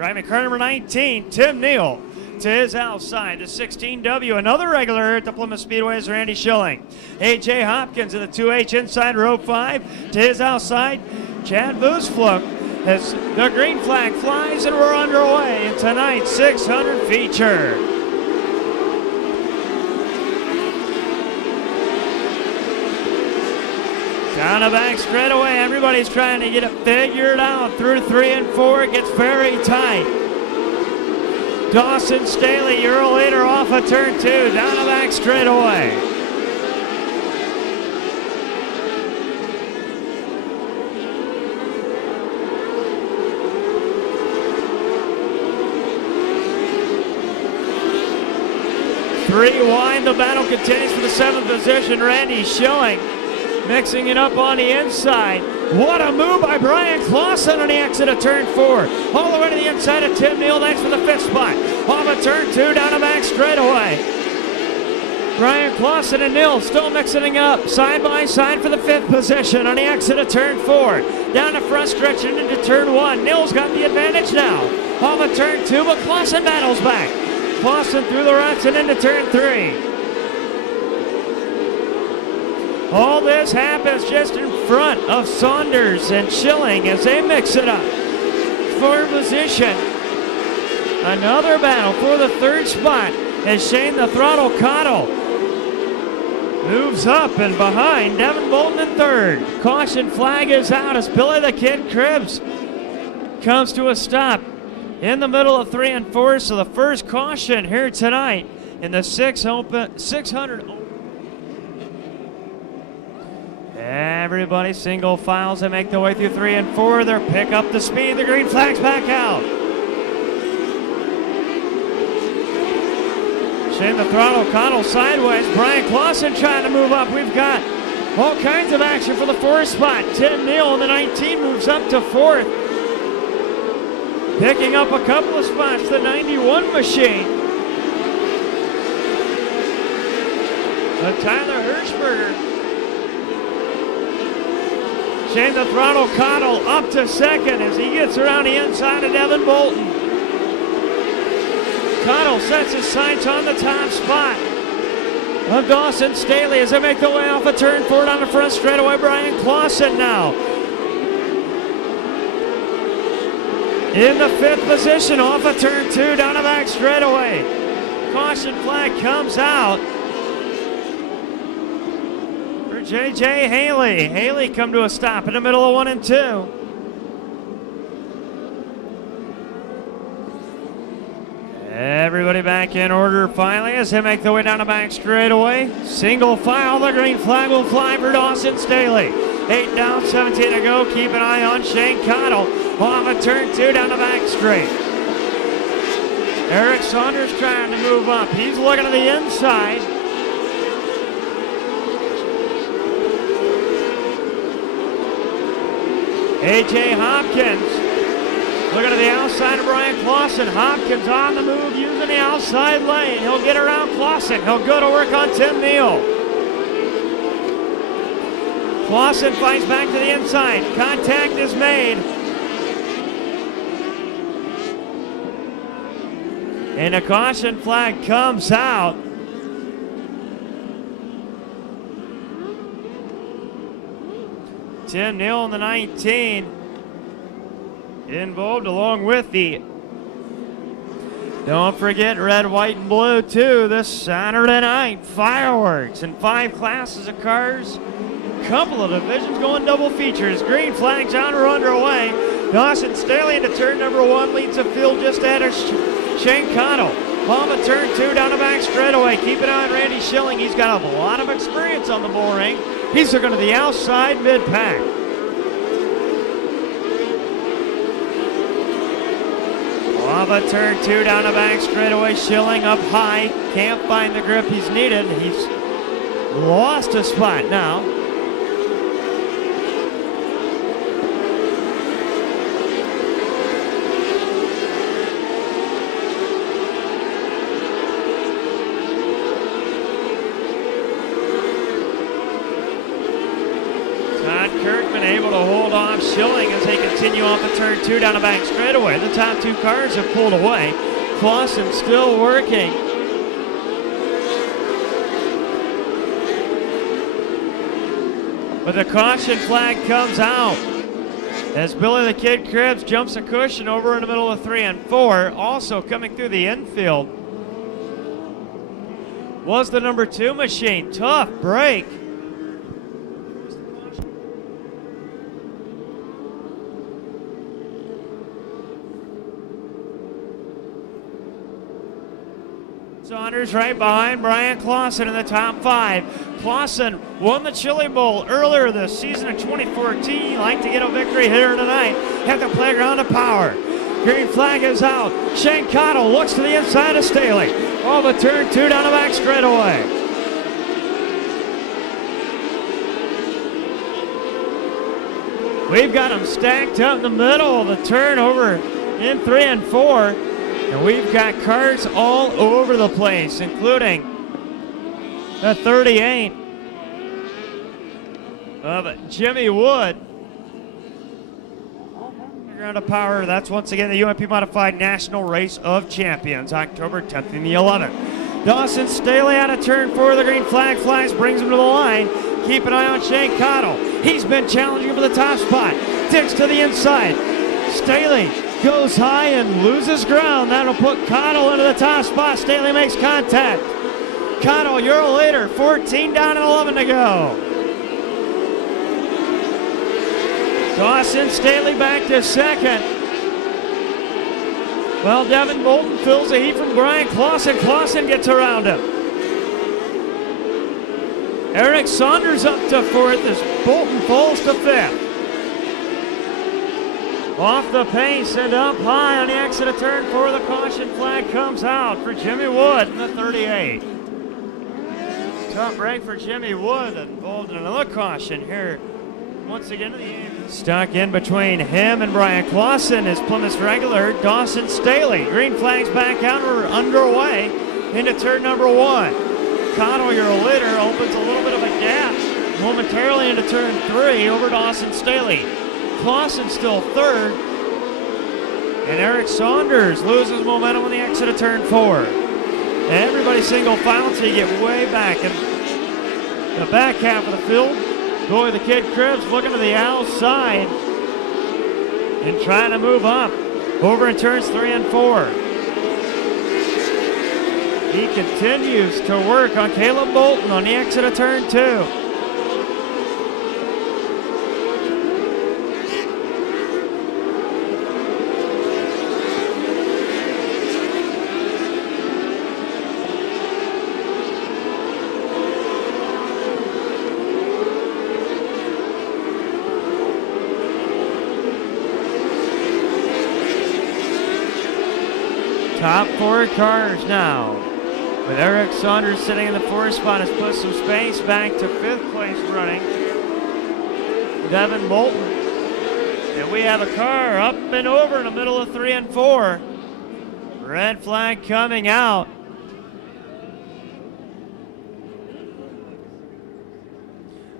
Driving car number 19, Tim Neal. To his outside, the 16W, another regular here at the Plymouth Speedway is Randy Schilling. A.J. Hopkins in the 2H inside row 5. To his outside, Chad Voosfluk as the green flag flies and we're underway in tonight's 600 feature. Down the back straightaway, everybody's trying to get it figured out through 3 and 4. It gets very tight. Dawson Staley, Earl Leader off of turn 2, down the back straightaway. Three wide, the battle continues for the 7th position. Randy Schilling mixing it up on the inside. What a move by Brian Clausen on the exit of turn 4. All the way to the inside of Tim Neal. Thanks for the 5th spot. Off of turn 2, down the back straightaway. Brian Clausen and Neal still mixing up side by side for the 5th position on the exit of turn 4. Down the front stretch and into turn 1. Neal's got the advantage now. Off of turn 2, but Clausen battles back. Clausen through the ruts and into turn 3. All this happens just in front of Saunders and Schilling as they mix it up. 4th position. Another battle for the 3rd spot as Shane the Throttle Cottle moves up and behind Devin Bolton in 3rd. Caution flag is out as Billy the Kid Cribbs comes to a stop in the middle of 3 and 4. So the first caution here tonight in the 600. Everybody single files and make their way through 3 and 4. They pick up the speed. The green flag's back out. Shane the Throttle Cottle sideways. Brian Clausen trying to move up. We've got all kinds of action for the 4th spot. Tim Neal in the 19 moves up to 4th. Picking up a couple of spots, the 91 machine. Tyler Hirschberger. Shane the Throttle Cottle up to 2nd as he gets around the inside of Devin Bolton. Cottle sets his sights on the top spot of Dawson Staley as they make their way off a turn 4 down the front straightaway. Brian Clausen now in the 5th position off a turn 2 down the back straightaway. Caution flag comes out. J.J. Haley. Haley come to a stop in the middle of 1 and 2. Everybody back in order finally as they make their way down the back straightaway. Single file, the green flag will fly for Dawson Staley. 8 down, 17 to go. Keep an eye on Shane Cottle. Off a turn 2 down the back straight. Eric Saunders trying to move up. He's looking to the inside. A.J. Hopkins looking to the outside of Brian Clausen. Hopkins on the move using the outside lane. He'll get around Clausen. He'll go to work on Tim Neal. Clausen fights back to the inside. Contact is made. And a caution flag comes out. Tim Neal in the 19 involved along with the, don't forget, red, white, and blue too this Saturday night. Fireworks in 5 classes of cars. Couple of divisions going double features. Green flags out or underway. Dawson Staley into turn number 1 leads the field just ahead of Shane Cottle. Off of turn 2 down the back straightaway. Keep an eye on Randy Schilling. He's got a lot of experience on the bull ring. He's looking to the outside mid-pack. Off of turn 2 down the back straightaway. Schilling up high. Can't find the grip he's needed. He's lost a spot now. Able to hold off Schilling as they continue off the turn 2 down the back straightaway. The top 2 cars have pulled away. Clausen still working. But the caution flag comes out as Billy the Kid Cribbs jumps a cushion over in the middle of 3 and 4. Also coming through the infield was the number 2 machine. Tough break. Saunders right behind Brian Clausen in the top 5. Clausen won the Chili Bowl earlier this season in 2014. Like to get a victory here tonight. Have the playground of power. Green flag is out. Shane Cottle looks to the inside of Staley. Oh, the turn 2 down the back straightaway. We've got them stacked up in the middle of the turn over in 3 and 4. And we've got cars all over the place, including the 38 of Jimmy Wood. Ground of power, that's once again the UMP Modified National Race of Champions, October 10th and the 11th. Dawson Staley out of turn 4, the green flag flies, brings him to the line. Keep an eye on Shane Cottle. He's been challenging for the top spot. Digs to the inside. Staley goes high and loses ground. That'll put Cottle into the top spot. Staley makes contact. Cottle, you're a leader. 14 down and 11 to go. Dawson Staley back to second. Well, Devin Bolton fills the heat from Brian Clausen. Clausen gets around him. Eric Saunders up to 4th as Bolton falls to 5th. Off the pace and up high on the exit of turn 4. The caution flag comes out for Jimmy Wood in the 38. Tough break for Jimmy Wood, involved in another caution here. Once again, stuck in between him and Brian Clausen is Plymouth regular Dawson Staley. Green flags back out, we're underway into turn number 1. Cottle, your leader, opens a little bit of a gap momentarily into turn 3 over Dawson Staley. Clausen still 3rd, and Eric Saunders loses momentum on the exit of turn 4. Everybody single file until you get way back in the back half of the field. Boy, the Kid Cribbs looking to the outside and trying to move up over in turns 3 and 4. He continues to work on Caleb Bolton on the exit of turn 2. Top 4 cars now. With Eric Saunders sitting in the 4th spot, has put some space back to 5th place running. Devin Bolton. And we have a car up and over in the middle of 3 and 4. Red flag coming out.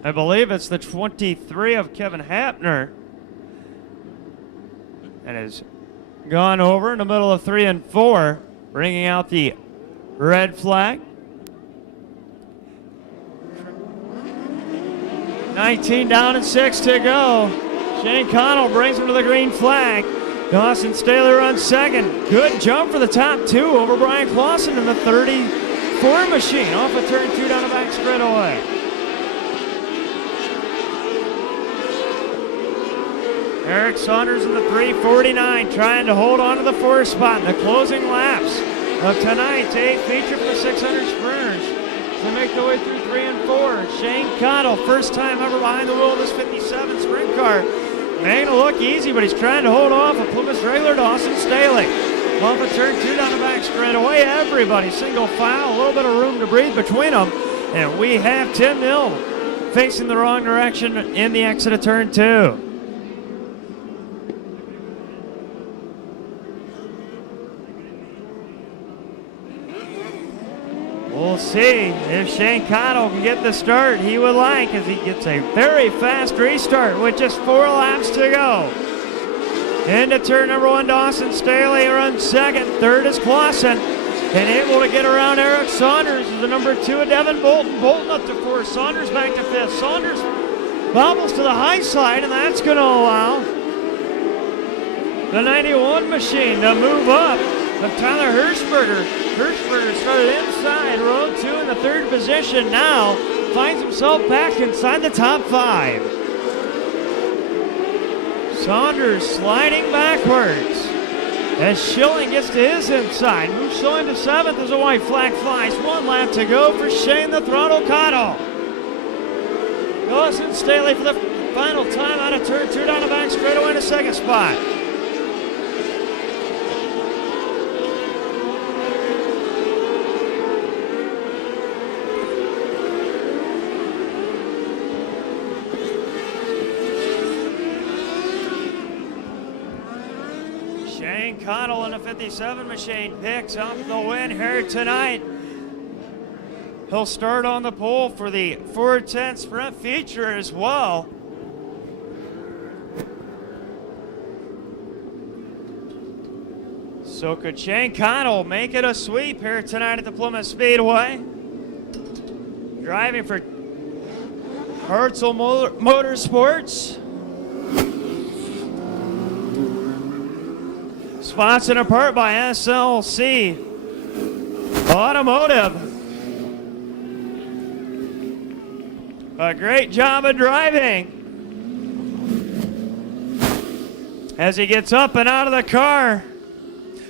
I believe it's the 23 of Kevin Hapner. And is gone over in the middle of 3 and 4, bringing out the red flag. 19 down and 6 to go. Shane Cottle brings him to the green flag. Dawson Staley runs second. Good jump for the top 2 over Brian Clausen in the 34 machine. Off of turn 2 down the back straightaway. Eric Saunders in the 349 trying to hold on to the 4th spot in the closing laps of tonight's 8th feature for the 600 sprinters. To make their way through 3 and 4. Shane Cottle, first time ever behind the wheel of this 57 sprint car. Making it look easy, but he's trying to hold off a Plymouth regular Dawson Staley. Off of turn 2 down the back straightaway. Everybody single file, a little bit of room to breathe between them. And we have Tim Mill facing the wrong direction in the exit of turn 2. We'll see if Shane Cottle can get the start he would like as he gets a very fast restart with just 4 laps to go. Into turn number 1, Dawson Staley runs second. Third is Clausen. And able to get around Eric Saunders is the number 2 of Devin Bolton. Bolton up to 4th. Saunders back to 5th. Saunders bobbles to the high side, and that's going to allow the 91 machine to move up of Tyler Hirschberger. Hirschberger started inside row 2 in the 3rd position. Now finds himself back inside the top 5. Saunders sliding backwards as Schilling gets to his inside. Moves Schilling to 7th as a white flag flies. 1 lap to go for Shane the Throttle Cottle. Dawson Staley for the final time out of turn 2 down the back straightaway in the 2nd spot. Shane Cottle in the 57 machine picks up the win here tonight. He'll start on the pole for the 410 sprint feature as well. So could Shane Cottle make it a sweep here tonight at the Plymouth Speedway? Driving for Hartzell Motorsports. Sponsored in part by SLC Automotive. A great job of driving as he gets up and out of the car.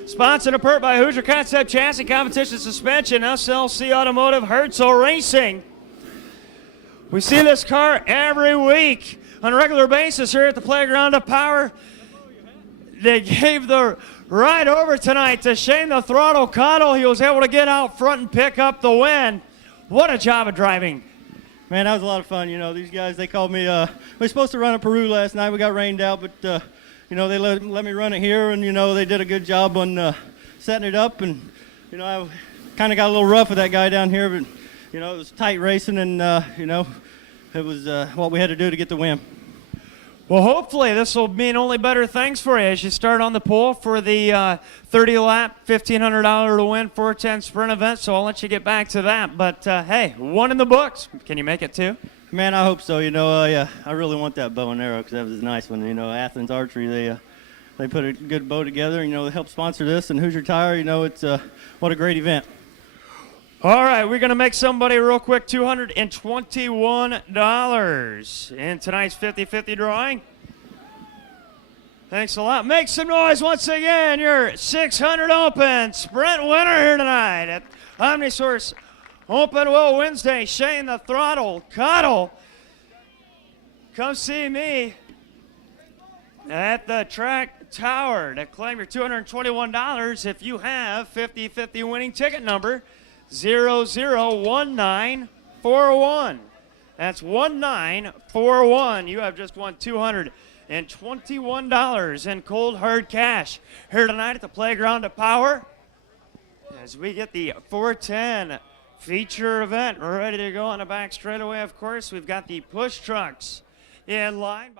Sponsored in part by Hoosier Concept Chassis Competition Suspension, SLC Automotive, Hartzell Racing. We see this car every week on a regular basis here at the Playground of Power. They gave the ride over tonight to Shane the Throttle Cottle. He was able to get out front and pick up the win. What a job of driving. Man, that was a lot of fun. You know, these guys, they called me. We were supposed to run at Peru last night. We got rained out, but, you know, they let me run it here, and, you know, they did a good job on setting it up. And, you know, I kind of got a little rough with that guy down here, but, you know, it was tight racing, and, you know, it was what we had to do to get the win. Well, hopefully this will mean only better things for you as you start on the pole for the 30-lap, $1,500 to win 410 sprint event. So I'll let you get back to that. But, hey, 1 in the books. Can you make it 2? Man, I hope so. You know, yeah, I really want that bow and arrow because that was a nice one. You know, Athens Archery, they put a good bow together. You know, they helped sponsor this. And Hoosier Tire, you know, it's what a great event. All right, we're going to make somebody real quick $221 in tonight's 50-50 drawing. Thanks a lot. Make some noise once again. Your 600 Open Sprint winner here tonight at Omnisource Open Wheel Wednesday. Shane the Throttle Cottle. Come see me at the track tower to claim your $221 if you have 50-50 winning ticket number 001941. That's 1941. You have just won $221 in cold hard cash here tonight at the Playground of Power as we get the 410 feature event ready to go on the back straightaway. Of course, we've got the push trucks in line.